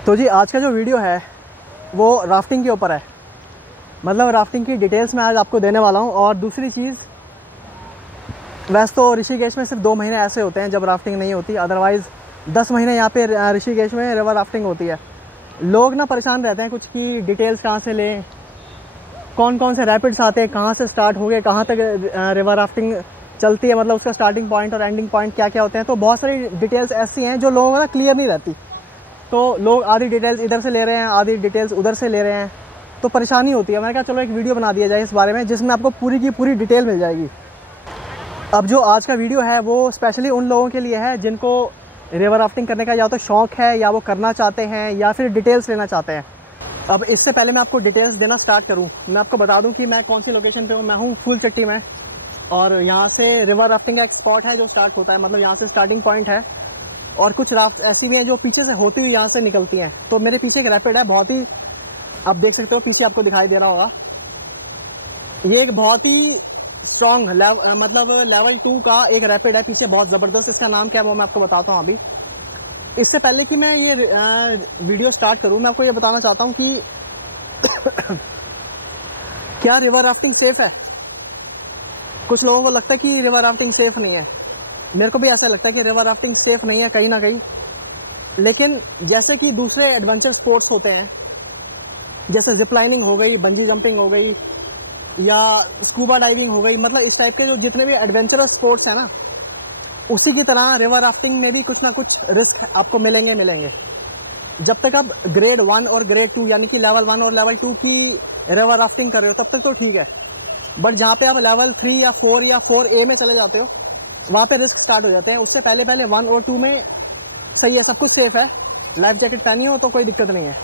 तो जी आज का जो वीडियो है वो राफ्टिंग के ऊपर है। मतलब राफ्टिंग की डिटेल्स मैं आज आपको देने वाला हूँ। और दूसरी चीज़, वैसे तो ऋषिकेश में सिर्फ 2 महीने ऐसे होते हैं जब राफ्टिंग नहीं होती, अदरवाइज़ 10 महीने यहाँ पे ऋषिकेश में रिवर राफ्टिंग होती है। लोग ना परेशान रहते हैं कुछ की डिटेल्स कहाँ से लें, कौन कौन से रैपिड्स आते हैं, कहाँ से स्टार्ट हो गए, कहाँ तक रिवर राफ्टिंग चलती है, मतलब उसका स्टार्टिंग पॉइंट और एंडिंग पॉइंट क्या क्या होते हैं। तो बहुत सारी डिटेल्स ऐसी हैं जो लोगों को ना क्लियर नहीं रहती। तो लोग आधी डिटेल्स इधर से ले रहे हैं, आधी डिटेल्स उधर से ले रहे हैं, तो परेशानी होती है। मैंने कहा चलो एक वीडियो बना दिया जाए इस बारे में, जिसमें आपको पूरी की पूरी डिटेल मिल जाएगी। अब जो आज का वीडियो है वो स्पेशली उन लोगों के लिए है जिनको रिवर राफ्टिंग करने का या तो शौक़ है, या वो करना चाहते हैं, या फिर डिटेल्स लेना चाहते हैं। अब इससे पहले मैं आपको डिटेल्स देना स्टार्ट करूं, मैं आपको बता दूं कि मैं कौन सी लोकेशन पे हूं। मैं हूं फूलचट्टी में, और यहाँ से रिवर राफ्टिंग का एक स्पॉट है जो स्टार्ट होता है, मतलब यहाँ से स्टार्टिंग पॉइंट है। और कुछ राफ्ट ऐसी भी हैं जो पीछे से होती हुई यहाँ से निकलती हैं। तो मेरे पीछे एक रैपिड है, बहुत ही, आप देख सकते हो पीछे आपको दिखाई दे रहा होगा। ये एक बहुत ही स्ट्रॉन्ग मतलब लेवल 2 का एक रैपिड है पीछे, बहुत ज़बरदस्त। इसका नाम क्या है वो मैं आपको बताता हूँ अभी। इससे पहले कि मैं ये वीडियो स्टार्ट करूँ, मैं आपको ये बताना चाहता हूँ कि क्या रिवर राफ्टिंग सेफ़ है। कुछ लोगों को लगता है कि रिवर राफ्टिंग सेफ़ नहीं है, मेरे को भी ऐसा लगता है कि रिवर राफ्टिंग सेफ़ नहीं है कहीं ना कहीं। लेकिन जैसे कि दूसरे एडवेंचर स्पोर्ट्स होते हैं, जैसे जिप लाइनिंग हो गई, बंजी जंपिंग हो गई, या स्कूबा डाइविंग हो गई, मतलब इस टाइप के जो जितने भी एडवेंचरस स्पोर्ट्स हैं ना, उसी की तरह रिवर राफ्टिंग में भी कुछ ना कुछ रिस्क आपको मिलेंगे। जब तक आप ग्रेड 1 और ग्रेड 2 यानी कि लेवल 1 और लेवल 2 की रिवर राफ्टिंग कर रहे हो तब तक तो ठीक है। बट जहाँ पे आप लेवल 3 या 4 या 4A में चले जाते हो, वहाँ पे रिस्क स्टार्ट हो जाते हैं। उससे पहले 1 और 2 में सही है, सब कुछ सेफ़ है, लाइफ जैकेट पहनी हो तो कोई दिक्कत नहीं है।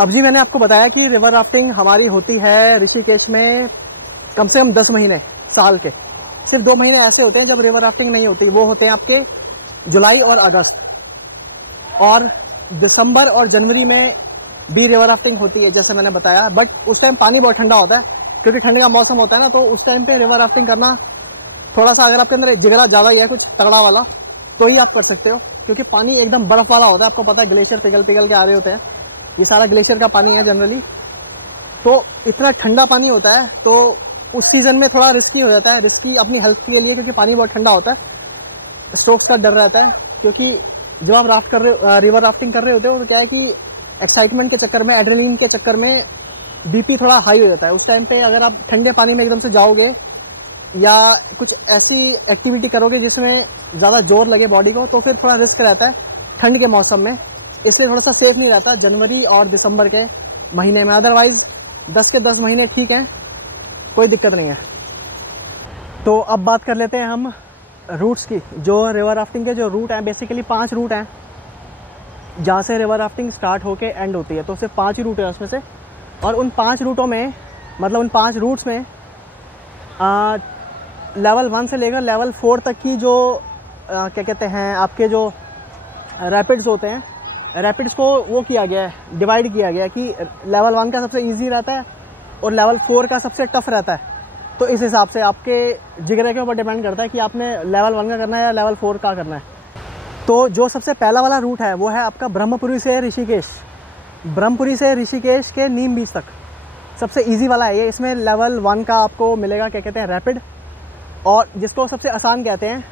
अब जी मैंने आपको बताया कि रिवर राफ्टिंग हमारी होती है ऋषिकेश में कम से कम 10 महीने साल के। सिर्फ 2 महीने ऐसे होते हैं जब रिवर राफ्टिंग नहीं होती, वो होते हैं आपके जुलाई और अगस्त। और दिसंबर और जनवरी में भी रिवर राफ्टिंग होती है जैसे मैंने बताया। बट उस टाइम पानी बहुत ठंडा होता है, क्योंकि ठंड का मौसम होता है ना, तो उस टाइम पे रिवर राफ्टिंग करना थोड़ा सा, अगर आपके अंदर जिगरा ज़्यादा ही है कुछ तगड़ा वाला, तो ही आप कर सकते हो, क्योंकि पानी एकदम बर्फ़ वाला होता है। आपको पता है ग्लेशियर पिघल के आ रहे होते हैं, ये सारा ग्लेशियर का पानी है जनरली। तो इतना ठंडा पानी होता है, तो उस सीज़न में थोड़ा रिस्की हो जाता है, रिस्की अपनी हेल्थ के लिए, क्योंकि पानी बहुत ठंडा होता है। स्ट्रोक्स का डर रहता है, क्योंकि जब आप रिवर राफ्टिंग कर रहे होते हो तो क्या है कि एक्साइटमेंट के चक्कर में, एड्रेनलिन के चक्कर में बीपी थोड़ा हाई हो जाता है। उस टाइम पे अगर आप ठंडे पानी में एकदम से जाओगे या कुछ ऐसी एक्टिविटी करोगे जिसमें ज़्यादा जोर लगे बॉडी को, तो फिर थोड़ा रिस्क रहता है ठंड के मौसम में। इसलिए थोड़ा सा सेफ़ नहीं रहता जनवरी और दिसंबर के महीने में। अदरवाइज़ 10 के 10 महीने ठीक हैं, कोई दिक्कत नहीं है। तो अब बात कर लेते हैं हम रूट्स की। जो रिवर राफ्टिंग के जो रूट हैं, बेसिकली 5 रूट हैं जहाँ से रिवर राफ्टिंग स्टार्ट होके एंड होती है। तो सिर्फ 5 ही रूट है उसमें से। और उन 5 रूटों में, मतलब उन 5 रूट्स में लेवल 1 से लेकर लेवल 4 तक की जो क्या कहते हैं आपके जो रैपिड्स होते हैं, रैपिड्स को वो किया गया है, डिवाइड किया गया है कि लेवल 1 का सबसे इजी रहता है और लेवल 4 का सबसे टफ रहता है। तो इस हिसाब से आपके जिगरे के ऊपर डिपेंड करता है कि आपने लेवल 1 का करना है या लेवल 4 का करना है। तो जो सबसे पहला वाला रूट है वो है आपका ब्रह्मपुरी से ऋषिकेश। ब्रह्मपुरी से ऋषिकेश के नीम बीच तक सबसे इजी वाला है ये। इसमें लेवल 1 का आपको मिलेगा, क्या कहते हैं, रैपिड, और जिसको सबसे आसान कहते हैं,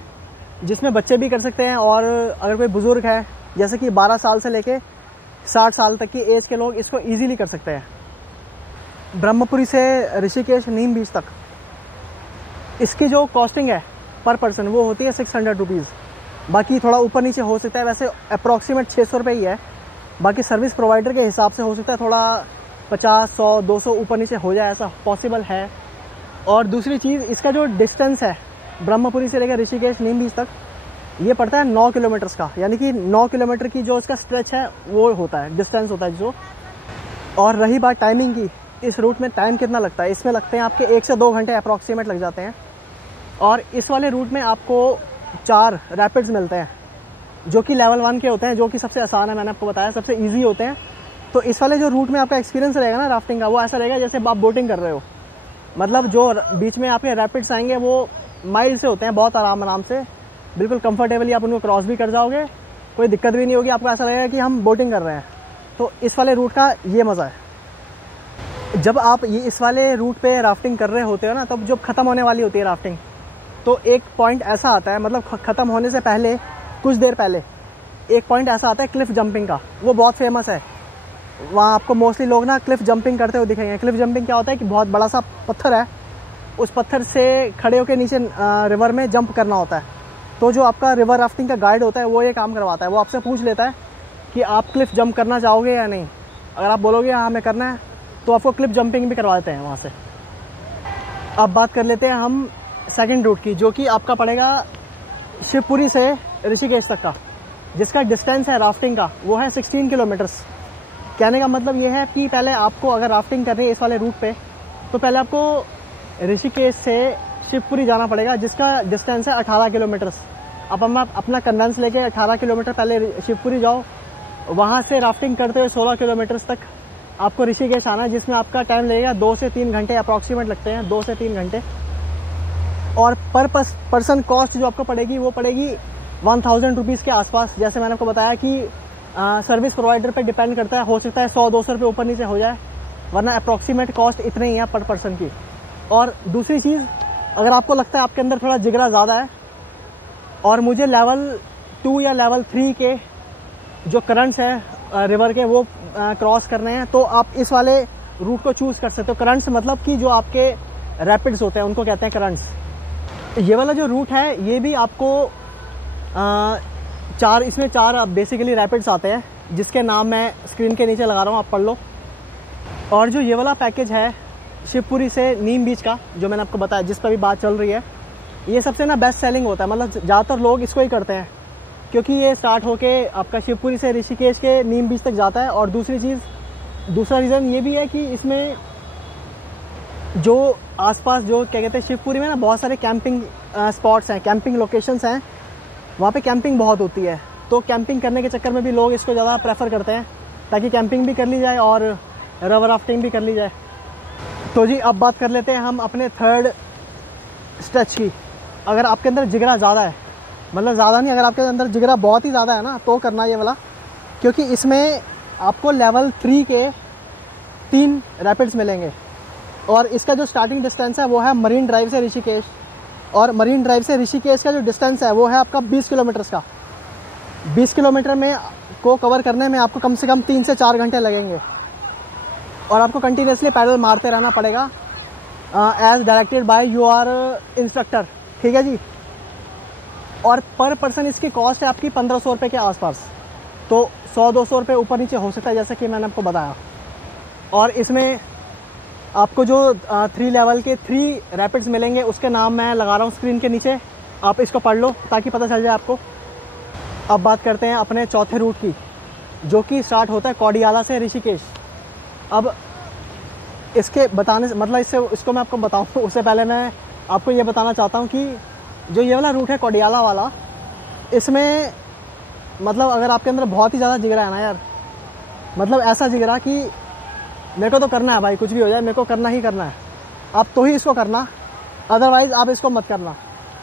जिसमें बच्चे भी कर सकते हैं। और अगर कोई बुज़ुर्ग है, जैसे कि 12 साल से लेके 60 साल तक की एज के लोग इसको ईजीली कर सकते हैं। ब्रह्मपुरी से ऋषिकेश नीम बीच तक इसकी जो कॉस्टिंग है पर पर्सन वो होती है 600 रुपीज़। बाकी थोड़ा ऊपर नीचे हो सकता है, वैसे अप्रॉक्सीमेट 600 रुपये ही है। बाकी सर्विस प्रोवाइडर के हिसाब से हो सकता है थोड़ा 50, 100, 200 ऊपर नीचे हो जाए, ऐसा पॉसिबल है। और दूसरी चीज़, इसका जो डिस्टेंस है ब्रह्मपुरी से लेकर ऋषिकेश नीम बीच तक, ये पड़ता है 9 किलोमीटर्स का, यानी कि 9 किलोमीटर की जो इसका स्ट्रेच है वो होता है, डिस्टेंस होता है जो। और रही बात टाइमिंग की, इस रूट में टाइम कितना लगता है, इसमें लगते हैं आपके 1 से 2 घंटे अप्रॉक्सीमेट लग जाते हैं। और इस वाले रूट में आपको 4 रैपिड्स मिलते हैं जो कि लेवल 1 के होते हैं, जो कि सबसे आसान है, मैंने आपको बताया सबसे ईजी होते हैं। तो इस वाले जो रूट में आपका एक्सपीरियंस रहेगा ना राफ्टिंग का, वो ऐसा रहेगा जैसे आप बोटिंग कर रहे हो। मतलब जो बीच में आपके रैपिड्स आएंगे वो माइल्ड से होते हैं, बहुत आराम से, बिल्कुल कंफर्टेबली आप उनको क्रॉस भी कर जाओगे कोई दिक्कत भी नहीं होगी, आपको ऐसा लगेगा कि हम बोटिंग कर रहे हैं। तो इस वाले रूट का ये मज़ा है। जब आप ये इस वाले रूट पे राफ्टिंग कर रहे होते हो ना, तब जब ख़त्म होने वाली होती है राफ्टिंग, तो एक पॉइंट ऐसा आता है, मतलब ख़त्म होने से पहले कुछ देर पहले एक पॉइंट ऐसा आता है क्लिफ जंपिंग का। वो बहुत फेमस है, वहाँ आपको मोस्टली लोग ना क्लिफ जंपिंग करते हुए दिखेंगे। क्लिफ जंपिंग क्या होता है कि बहुत बड़ा सा पत्थर है, उस पत्थर से खड़े होकर नीचे रिवर में जंप करना होता है। तो जो आपका रिवर राफ्टिंग का गाइड होता है वो ये काम करवाता है, वो आपसे पूछ लेता है कि आप क्लिफ जंप करना चाहोगे या नहीं। अगर आप बोलोगे हाँ हमें करना है, तो आपको क्लिफ जंपिंग भी करवा देते हैं वहाँ से। अब बात कर लेते हैं हम सेकंड रूट की, जो कि आपका पड़ेगा शिवपुरी से ऋषिकेश तक का, जिसका डिस्टेंस है राफ्टिंग का वो है 16 किलोमीटर्स। कहने का मतलब ये है कि पहले आपको अगर राफ्टिंग करनी है इस वाले रूट पे, तो पहले आपको ऋषिकेश से शिवपुरी जाना पड़ेगा, जिसका डिस्टेंस है 18 किलोमीटर्स। अब हम अपना कन्वेंस लेके 18 किलोमीटर पहले शिवपुरी जाओ, वहाँ से राफ्टिंग करते हुए 16 किलोमीटर्स तक आपको ऋषिकेश आना है, जिसमें आपका टाइम लगेगा 2 से 3 घंटे अप्रॉक्सीमेट लगते हैं, 2 से 3 घंटे। और पर पर्सन कॉस्ट जो आपको पड़ेगी वो पड़ेगी 1000 रुपीज़ के आसपास। जैसे मैंने आपको बताया कि सर्विस प्रोवाइडर पे डिपेंड करता है, हो सकता है 100-200 रुपये ऊपर नीचे हो जाए, वरना अप्रॉक्सीमेट कॉस्ट इतनी ही है पर पर्सन की। और दूसरी चीज़, अगर आपको लगता है आपके अंदर थोड़ा जिगरा ज़्यादा है और मुझे लेवल 2 या लेवल 3 के जो करंट्स हैं रिवर के वो क्रॉस करने हैं, तो आप इस वाले रूट को चूज़ कर सकते हो। करंट्स मतलब कि जो आपके रैपिड्स होते हैं उनको कहते हैं करंट्स। ये वाला जो रूट है ये भी आपको इसमें चार बेसिकली रैपिड्स आते हैं, जिसके नाम मैं स्क्रीन के नीचे लगा रहा हूँ, आप पढ़ लो। और जो ये वाला पैकेज है शिवपुरी से नीम बीच का, जो मैंने आपको बताया जिस पर भी बात चल रही है, ये सबसे ना बेस्ट सेलिंग होता है। मतलब ज़्यादातर लोग इसको ही करते हैं, क्योंकि ये स्टार्ट होके आपका शिवपुरी से ऋषिकेश के नीम बीच तक जाता है। और दूसरा रीज़न ये भी है कि इसमें जो आसपास जो क्या कहते हैं, शिवपुरी में ना बहुत सारे कैंपिंग स्पॉट्स हैं, कैंपिंग लोकेशंस हैं, वहाँ पे कैंपिंग बहुत होती है। तो कैंपिंग करने के चक्कर में भी लोग इसको ज़्यादा प्रेफर करते हैं, ताकि कैंपिंग भी कर ली जाए और रिवर राफ्टिंग भी कर ली जाए। तो जी अब बात कर लेते हैं हम अपने थर्ड स्ट्रेच की। अगर आपके अंदर जिगरा ज़्यादा है, मतलब ज़्यादा नहीं, अगर आपके अंदर जिगरा बहुत ही ज़्यादा है ना, तो करना ये वाला, क्योंकि इसमें आपको लेवल 3 के 3 रैपिड्स मिलेंगे। और इसका जो स्टार्टिंग डिस्टेंस है वो है मरीन ड्राइव से ऋषिकेश, और मरीन ड्राइव से ऋषिकेश का जो डिस्टेंस है वो है आपका 20 किलोमीटर्स का। 20 किलोमीटर में को कवर करने में आपको कम से कम 3 से 4 घंटे लगेंगे, और आपको कंटिन्यूसली पैडल मारते रहना पड़ेगा as directed by your instructor, ठीक है जी। और पर पर्सन इसकी कॉस्ट है आपकी 1500 रुपये के आसपास, तो 100-200 रुपये ऊपर नीचे हो सकता है, जैसे कि मैंने आपको बताया। और इसमें आपको जो 3 लेवल के 3 रैपिड्स मिलेंगे, उसके नाम मैं लगा रहा हूँ स्क्रीन के नीचे, आप इसको पढ़ लो ताकि पता चल जाए आपको। अब बात करते हैं अपने चौथे रूट की, जो कि स्टार्ट होता है कोडियाला से ऋषिकेश। अब इसके बताने से मतलब इसको मैं आपको बताऊँ उससे पहले मैं आपको ये बताना चाहता हूँ कि जो ये वाला रूट है कोडियाला वाला, इसमें मतलब अगर आपके अंदर बहुत ही ज़्यादा जिगरा है ना यार, मतलब ऐसा जिगरा कि मेरे को तो करना है भाई, कुछ भी हो जाए मेरे को करना ही करना है, आप तो ही इसको करना, अदरवाइज़ आप इसको मत करना।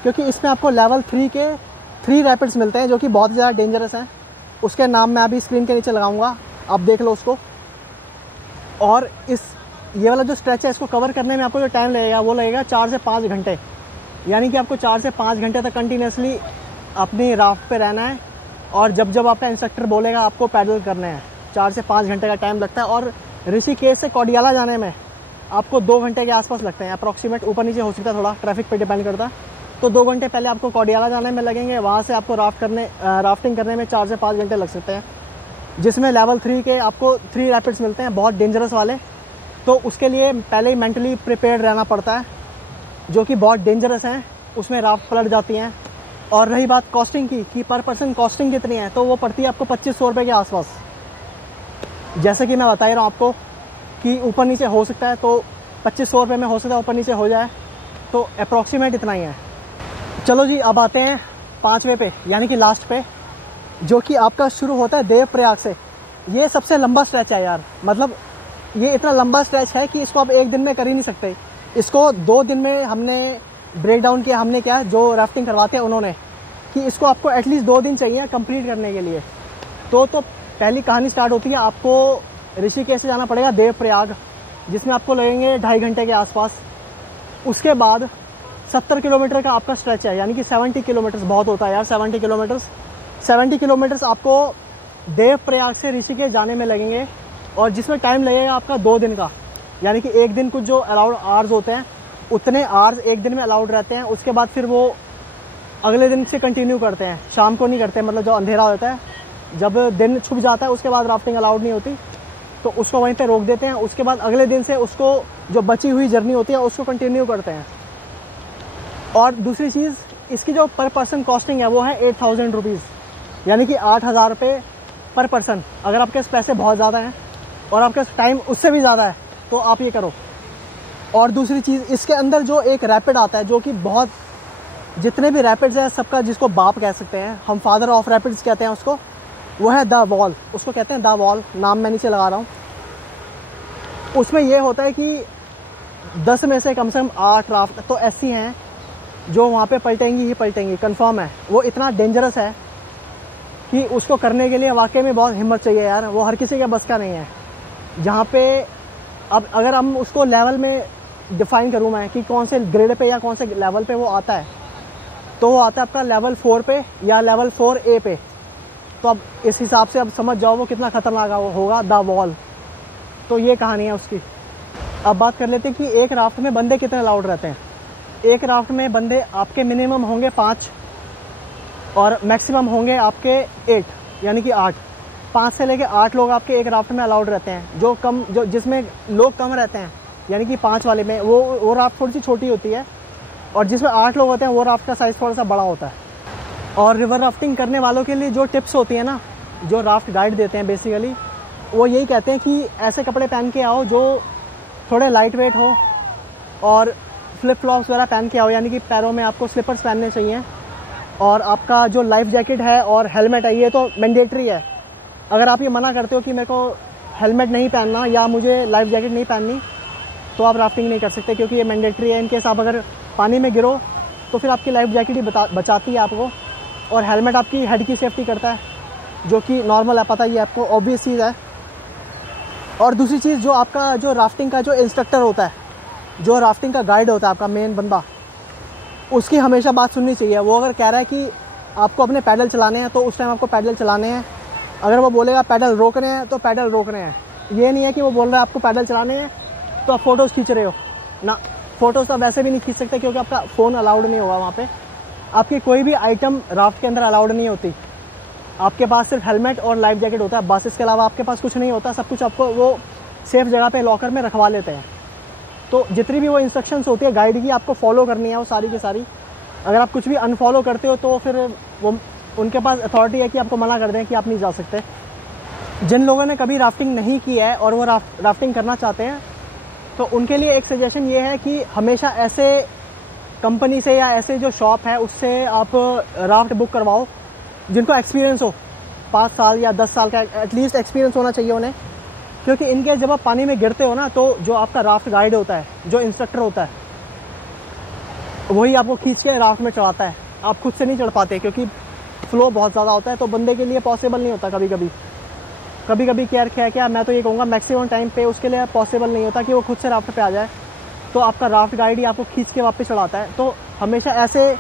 क्योंकि इसमें आपको लेवल 3 के 3 रैपिड्स मिलते हैं, जो कि बहुत ज़्यादा डेंजरस हैं। उसके नाम मैं अभी स्क्रीन के नीचे लगाऊंगा, आप देख लो उसको। और ये वाला जो स्ट्रेच है, इसको कवर करने में आपको जो टाइम लगेगा वो लगेगा 4 से 5 घंटे, यानी कि आपको 4 से 5 घंटे तक कंटिन्यूसली अपनी राफ्ट पे रहना है, और जब जब आपका इंस्ट्रक्टर बोलेगा आपको पैडल करने हैं। 4 से 5 घंटे का टाइम लगता है, और ऋषिकेश से कोडियाला जाने में आपको 2 घंटे के आसपास लगते हैं अप्रॉक्सीमेट, ऊपर नीचे हो सकता है, थोड़ा ट्रैफिक पे डिपेंड करता है। तो 2 घंटे पहले आपको कोडियाला जाने में लगेंगे, वहाँ से आपको राफ्टिंग करने में 4 से 5 घंटे लग सकते हैं, जिसमें लेवल 3 के आपको 3 रैपिड्स मिलते हैं, बहुत डेंजरस वाले। तो उसके लिए पहले ही मेंटली प्रिपेयर्ड रहना पड़ता है, जो कि बहुत डेंजरस हैं, उसमें राफ्ट पलट जाती हैं। और रही बात कॉस्टिंग की कि पर पर्सन कॉस्टिंग कितनी है, तो वो पड़ती है आपको 2500 रुपये के आसपास। जैसे कि मैं बता ही रहा हूँ आपको कि ऊपर नीचे हो सकता है, तो 2500 रुपये में हो सकता है ऊपर नीचे हो जाए, तो अप्रॉक्सीमेट इतना ही है। चलो जी अब आते हैं 5वें पे, यानी कि लास्ट पे, जो कि आपका शुरू होता है देवप्रयाग से। ये सबसे लंबा स्ट्रेच है यार, मतलब ये इतना लंबा स्ट्रेच है कि इसको आप एक दिन में कर ही नहीं सकते। इसको 2 दिन में हमने ब्रेक डाउन किया, हमने क्या जो राफ्टिंग करवाते हैं उन्होंने, कि इसको आपको एटलीस्ट 2 दिन चाहिए कंप्लीट करने के लिए। तो पहली कहानी स्टार्ट होती है, आपको ऋषिकेश से जाना पड़ेगा देवप्रयाग, जिसमें आपको लगेंगे 2.5 घंटे के आसपास। उसके बाद 70 किलोमीटर का आपका स्ट्रेच है, यानी कि 70 किलोमीटर्स बहुत होता है यार, 70 किलोमीटर्स आपको देवप्रयाग से ऋषिकेश जाने में लगेंगे, और जिसमें टाइम लगेगा आपका 2 दिन का, यानी कि एक दिन कुछ जो अलाउड आवर्स होते हैं उतने आवर्स एक दिन में अलाउड रहते हैं। उसके बाद फिर वो अगले दिन से कंटिन्यू करते हैं, शाम को नहीं करते, मतलब जो अंधेरा होता है, जब दिन छुप जाता है उसके बाद राफ्टिंग अलाउड नहीं होती, तो उसको वहीं पे रोक देते हैं। उसके बाद अगले दिन से उसको जो बची हुई जर्नी होती है उसको कंटिन्यू करते हैं। और दूसरी चीज़, इसकी जो पर पर्सन कॉस्टिंग है वो है 8,000 रुपीज़, यानी कि 8,000 रुपये पर पर्सन। अगर आपके पास पैसे बहुत ज़्यादा हैं और आपके पास टाइम उससे भी ज़्यादा है तो आप ये करो। और दूसरी चीज़, इसके अंदर जो एक रैपिड आता है, जो कि बहुत, जितने भी रैपिड्स हैं सबका जिसको बाप कह सकते हैं हम, फादर ऑफ रैपिड्स कहते हैं उसको, वो है द वॉल, उसको कहते हैं द वॉल, नाम मैं नीचे लगा रहा हूँ। उसमें ये होता है कि 10 में से कम 8 राफ्ट तो ऐसी हैं जो वहाँ पे पलटेंगी ही पलटेंगी, कंफर्म है। वो इतना डेंजरस है कि उसको करने के लिए वाकई में बहुत हिम्मत चाहिए यार, वो हर किसी के बस का नहीं है। जहाँ पे अब अगर हम उसको लेवल में डिफ़ाइन करूँ मैं कि कौन से ग्रेड पे या कौन से लेवल पे वो आता है, तो वो आता है आपका लेवल 4 पे या लेवल 4A पे। तो अब इस हिसाब से अब समझ जाओ वो कितना ख़तरनाक होगा द वॉल। तो ये कहानी है उसकी। अब बात कर लेते हैं कि एक राफ्ट में बंदे कितने अलाउड रहते हैं। एक राफ्ट में बंदे आपके मिनिमम होंगे 5 और मैक्सिमम होंगे आपके 8, यानी कि 8। 5 से लेके 8 लोग आपके एक राफ्ट में अलाउड रहते हैं। जो जिसमें लोग कम रहते हैं, यानी कि 5 वाले में वो राफ्ट थोड़ी सी छोटी होती है, और जिसमें 8 लोग होते हैं वो राफ्ट का साइज़ थोड़ा सा बड़ा होता है। और रिवर राफ्टिंग करने वालों के लिए जो टिप्स होती हैं ना, जो राफ्ट गाइड देते हैं बेसिकली, वो यही कहते हैं कि ऐसे कपड़े पहन के आओ जो थोड़े लाइट वेट हो, और फ्लिप फ्लॉप्स वगैरह पहन के आओ, यानी कि पैरों में आपको स्लीपर्स पहनने चाहिए। और आपका जो लाइफ जैकेट है और हेलमेट है, ये तो मैंडेटरी है। अगर आप ये मना करते हो कि मेरे को हेलमेट नहीं पहनना या मुझे लाइफ जैकेट नहीं पहननी, तो आप राफ्टिंग नहीं कर सकते, क्योंकि ये मैंडेटरी है। इनकेस आप अगर पानी में गिरो तो फिर आपकी लाइफ जैकेट ही बचाती है आपको, और हेलमेट आपकी हेड की सेफ्टी करता है, जो कि नॉर्मल है, पता ही है आपको, ऑब्वियस चीज़ है। और दूसरी चीज़, जो आपका जो राफ्टिंग का जो इंस्ट्रक्टर होता है, जो राफ्टिंग का गाइड होता है आपका मेन बंदा, उसकी हमेशा बात सुननी चाहिए। वो अगर कह रहा है कि आपको अपने पैडल चलाने हैं तो उस टाइम आपको पैडल चलाने हैं। अगर वो बोलेगा पैडल रोकने हैं तो पैडल रोकने हैं। ये नहीं है कि वो बोल रहा है आपको पैडल चलाने हैं तो आप फ़ोटोज़ खींच रहे हो ना। फ़ोटोज़ तो वैसे भी नहीं खींच सकते, क्योंकि आपका फ़ोन अलाउड नहीं होगा वहाँ पे। आपकी कोई भी आइटम राफ्ट के अंदर अलाउड नहीं होती। आपके पास सिर्फ हेलमेट और लाइफ जैकेट होता है बस, इसके अलावा आपके पास कुछ नहीं होता। सब कुछ आपको वो सेफ़ जगह पे लॉकर में रखवा लेते हैं। तो जितनी भी वो इंस्ट्रक्शंस होती है गाइड की, आपको फॉलो करनी है वो सारी की सारी। अगर आप कुछ भी अनफॉलो करते हो तो फिर वो उनके पास अथॉरिटी है कि आपको मना कर दें कि आप नहीं जा सकते। जिन लोगों ने कभी राफ्टिंग नहीं की है और वो राफ्टिंग करना चाहते हैं, तो उनके लिए एक सजेशन ये है कि हमेशा ऐसे कंपनी से या ऐसे जो शॉप है उससे आप राफ्ट बुक करवाओ जिनको एक्सपीरियंस हो, 5 साल या 10 साल का एटलीस्ट एक्सपीरियंस होना चाहिए उन्हें। क्योंकि इनके जब आप पानी में गिरते हो ना, तो जो आपका राफ्ट गाइड होता है, जो इंस्ट्रक्टर होता है, वही आपको खींच के राफ्ट में चढ़ाता है। आप खुद से नहीं चढ़ पाते, क्योंकि फ्लो बहुत ज़्यादा होता है, तो बंदे के लिए पॉसिबल नहीं होता। कभी कभी क्या मैं तो ये कहूँगा मैक्सिमम टाइम पे उसके लिए पॉसिबल नहीं होता कि वो खुद से राफ्ट पे आ जाए, तो आपका राफ्ट गाइड ही आपको खींच के वापस चढ़ाता है। तो हमेशा ऐसे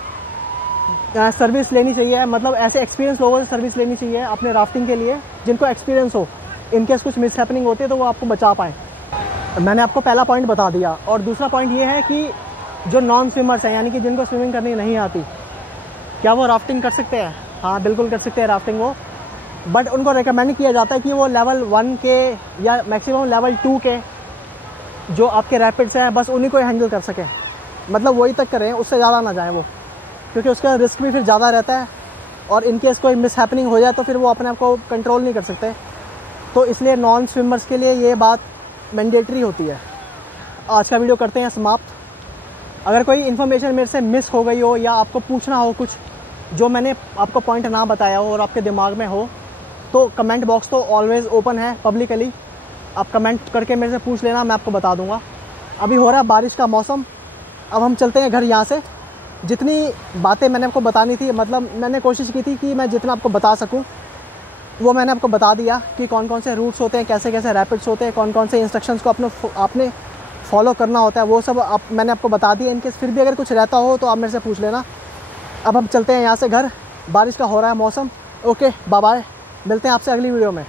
सर्विस लेनी चाहिए, मतलब ऐसे एक्सपीरियंस लोगों से सर्विस लेनी चाहिए अपने राफ्टिंग के लिए, जिनको एक्सपीरियंस हो। इनकेस कुछ मिस हैपनिंग होती है तो वो आपको बचा पाएँ। मैंने आपको पहला पॉइंट बता दिया। और दूसरा पॉइंट ये है कि जो नॉन स्विमर्स हैं, यानी कि जिनको स्विमिंग करनी नहीं आती, क्या वो राफ्टिंग कर सकते हैं? हाँ, बिल्कुल कर सकते हैं राफ्टिंग वो। बट उनको रिकमेंड किया जाता है कि वो लेवल 1 के या मैक्सिमम लेवल 2 के जो आपके रैपिड्स हैं, बस उन्हीं को हैंडल कर सकें। मतलब वही तक करें, उससे ज़्यादा ना जाएं वो, क्योंकि उसका रिस्क भी फिर ज़्यादा रहता है। और इनकेस कोई मिस हैपनिंग हो जाए तो फिर वो अपने आप को कंट्रोल नहीं कर सकते। तो इसलिए नॉन स्विमर्स के लिए ये बात मैंडेटरी होती है। आज का वीडियो करते हैं समाप्त। अगर कोई इन्फॉर्मेशन मेरे से मिस हो गई हो या आपको पूछना हो कुछ जो मैंने आपको पॉइंट ना बताया हो और आपके दिमाग में हो, तो कमेंट बॉक्स तो ऑलवेज़ ओपन है पब्लिकली। आप कमेंट करके मेरे से पूछ लेना, मैं आपको बता दूंगा। अभी हो रहा है बारिश का मौसम, अब हम चलते हैं घर यहाँ से। जितनी बातें मैंने आपको बतानी थी, मतलब मैंने कोशिश की थी कि मैं जितना आपको बता सकूं वो मैंने आपको बता दिया कि कौन कौन से रूट्स होते हैं, कैसे कैसे रैपिड्स होते हैं, कौन कौन से इंस्ट्रक्शंस को आपने फॉलो करना होता है, वो सब मैंने आपको बता दिया। इनकेस फिर भी अगर कुछ रहता हो तो आप मेरे से पूछ लेना। अब हम चलते हैं यहाँ से घर, बारिश का हो रहा है मौसम। ओके बाय बाय, मिलते हैं आपसे अगली वीडियो में।